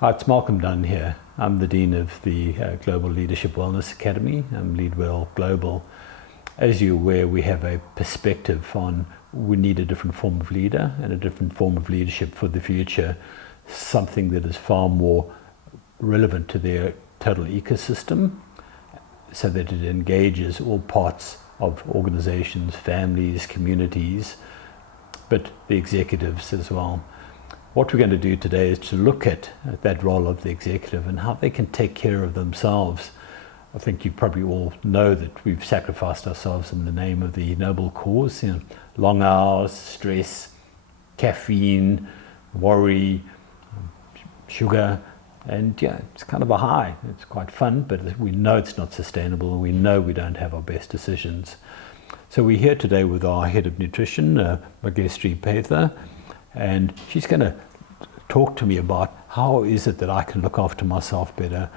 Hi, it's Malcolm Dunn here. I'm the Dean of the Global Leadership Wellness Academy. I'm LeadWell Global. As you're aware, we have a perspective on we need a different form of leader and a different form of leadership for the future, something that is far more relevant to their total ecosystem so that it engages all parts of organizations, families, communities, but the executives as well. What we're going to do today is to look at that role of the executive and how they can take care of themselves. I think you probably all know that we've sacrificed ourselves in the name of the noble cause. Long hours, stress, caffeine, worry, sugar, and it's kind of a high. It's quite fun, but we know it's not sustainable, and we know we don't have our best decisions. So we're here today with our head of nutrition, Mogestri, and she's going to talk to me about how is it that I can look after myself better,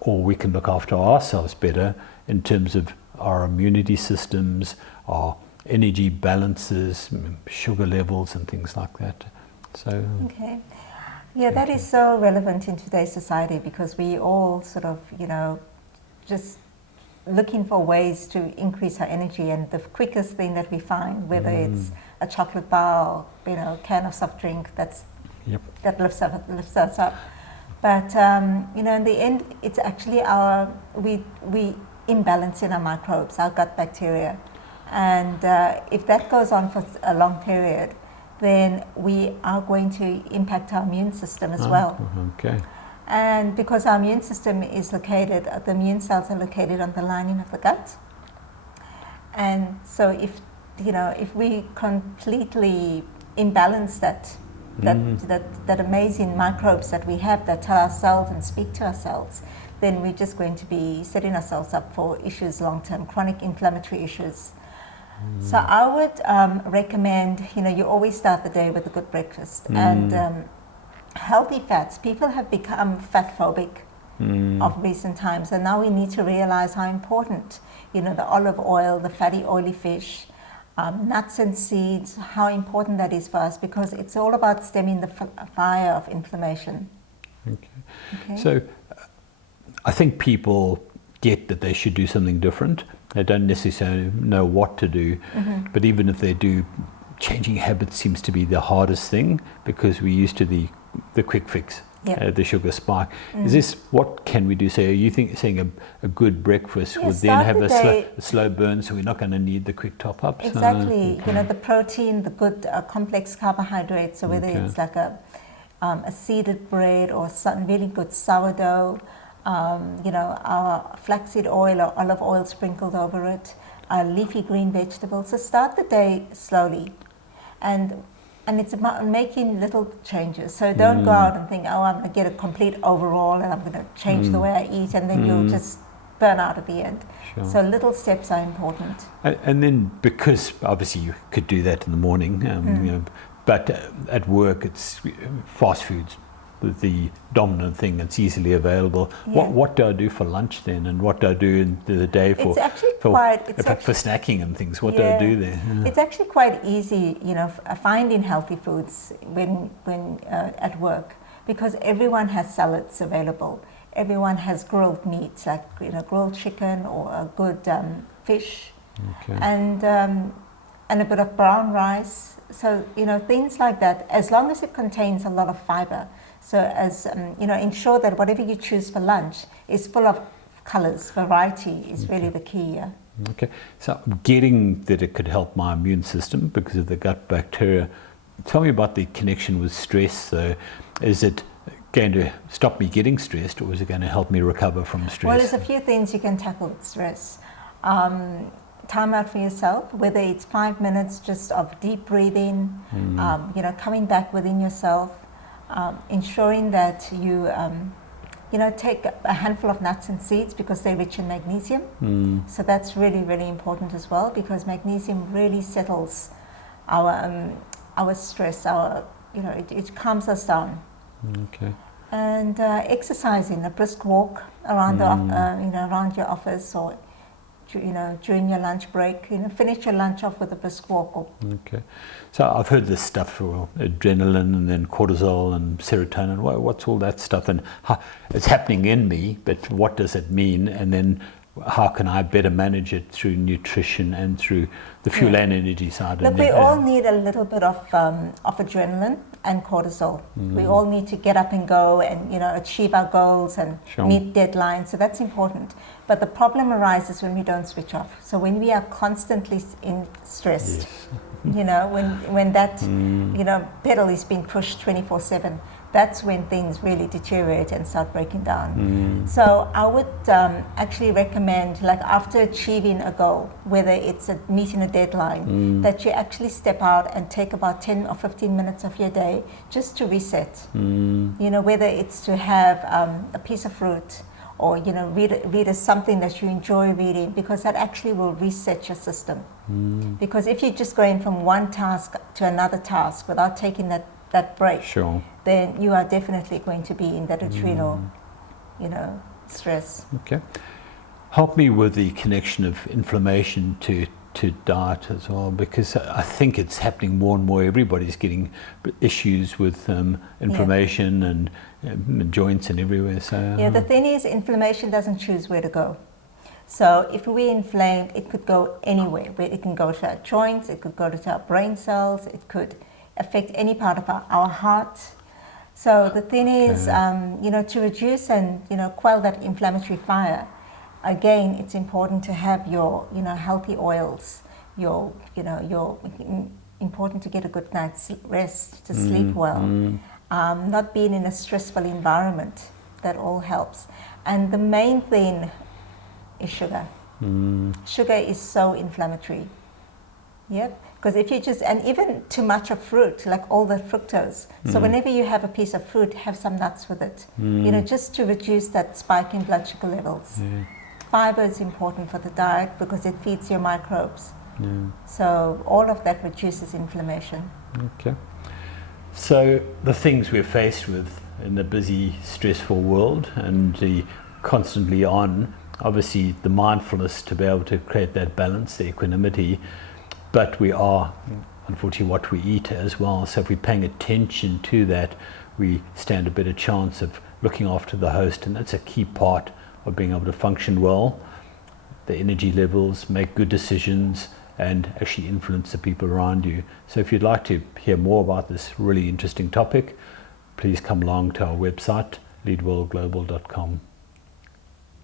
or we can look after ourselves better in terms of our immunity systems, our energy balances, sugar levels and things like that. So okay. Yeah, that is so relevant in today's society because we all sort of, just looking for ways to increase our energy, and the quickest thing that we find, whether it's a chocolate bar or can of soft drink, that lifts us up. But in the end, it's actually we imbalance in our microbes, our gut bacteria, and if that goes on for a long period, then we are going to impact our immune system as well. Okay. And because our immune system is located, the immune cells are located on the lining of the gut. And so if we completely imbalance that amazing microbes that we have that tell our cells and speak to our cells, then we're just going to be setting ourselves up for issues, long-term chronic inflammatory issues. So I would recommend, you always start the day with a good breakfast and healthy fats. People have become fat phobic of recent times, and now we need to realize how important, the olive oil, the fatty oily fish, nuts and seeds, how important that is for us, because it's all about stemming the fire of inflammation. Okay. So I think people get that they should do something different. They don't necessarily know what to do, but even if they do, changing habits seems to be the hardest thing because we're used to the quick fix, the sugar spike. Is this, what can we do? So are you saying a good breakfast would then have a slow burn, so we're not going to need the quick top-ups? Exactly. The protein, the good complex carbohydrates, so whether it's like a seeded bread or some really good sourdough, our flaxseed oil or olive oil sprinkled over it, leafy green vegetables. So start the day slowly, and it's about making little changes. So don't go out and think, I'm going to get a complete overhaul and I'm going to change the way I eat, and then you'll just burn out at the end. Sure. So little steps are important. And then, because obviously you could do that in the morning, but at work it's fast foods. The dominant thing that's easily available. What do I do for lunch then, and what do I do in the day for snacking and things? What do I do there? It's actually quite easy, finding healthy foods when at work, because everyone has salads available. Everyone has grilled meats, like grilled chicken or a good fish, and a bit of brown rice. So things like that, as long as it contains a lot of fiber. So as ensure that whatever you choose for lunch is full of colors. Variety is really the key. Okay. So getting that it could help my immune system because of the gut bacteria. Tell me about the connection with stress. So is it going to stop me getting stressed, or is it going to help me recover from stress? Well, there's a few things you can tackle with stress. Time out for yourself, whether it's 5 minutes just of deep breathing, coming back within yourself. Ensuring that you take a handful of nuts and seeds because they're rich in magnesium. So that's really, really important as well, because magnesium really settles our stress. It calms us down. Okay. And exercising, a brisk walk around around your office, or during your lunch break. Finish your lunch off with a brisk walk. Okay. So I've heard this stuff for adrenaline and then cortisol and serotonin. What's all that stuff, and how it's happening in me, but what does it mean? And then how can I better manage it through nutrition and through the fuel and energy side? Look, we all need a little bit of adrenaline and cortisol. We all need to get up and go and achieve our goals and meet deadlines. So that's important. But the problem arises when we don't switch off. So when we are constantly stressed, when that pedal is being pushed 24/7. That's when things really deteriorate and start breaking down. So I would actually recommend, like after achieving a goal, whether it's meeting a deadline, that you actually step out and take about 10 or 15 minutes of your day just to reset. Whether it's to have a piece of fruit or read something that you enjoy reading, because that actually will reset your system. Because if you're just going from one task to another task without taking that break, then you are definitely going to be in that adrenal, stress. Okay. Help me with the connection of inflammation to diet as well, because I think it's happening more and more. Everybody's getting issues with inflammation and joints and everywhere. So the thing is, inflammation doesn't choose where to go. So if we're inflamed, it could go anywhere. It can go to our joints, it could go to our brain cells, it could affect any part of our heart. So the thing is, to reduce and quell that inflammatory fire, again, it's important to have your healthy oils. Important to get a good night's rest, to sleep well, not being in a stressful environment. That all helps. And the main thing is sugar. Sugar is so inflammatory. Yep. Because if you and even too much of fruit, like all the fructose. So whenever you have a piece of fruit, have some nuts with it. Just to reduce that spike in blood sugar levels. Fiber is important for the diet because it feeds your microbes. So all of that reduces inflammation. Okay. So the things we're faced with in the busy, stressful world and the constantly on, obviously the mindfulness to be able to create that balance, the equanimity, but we are, unfortunately, what we eat as well. So if we're paying attention to that, we stand a better chance of looking after the host, and that's a key part of being able to function well, the energy levels, make good decisions, and actually influence the people around you. So if you'd like to hear more about this really interesting topic, please come along to our website, leadwellglobal.com.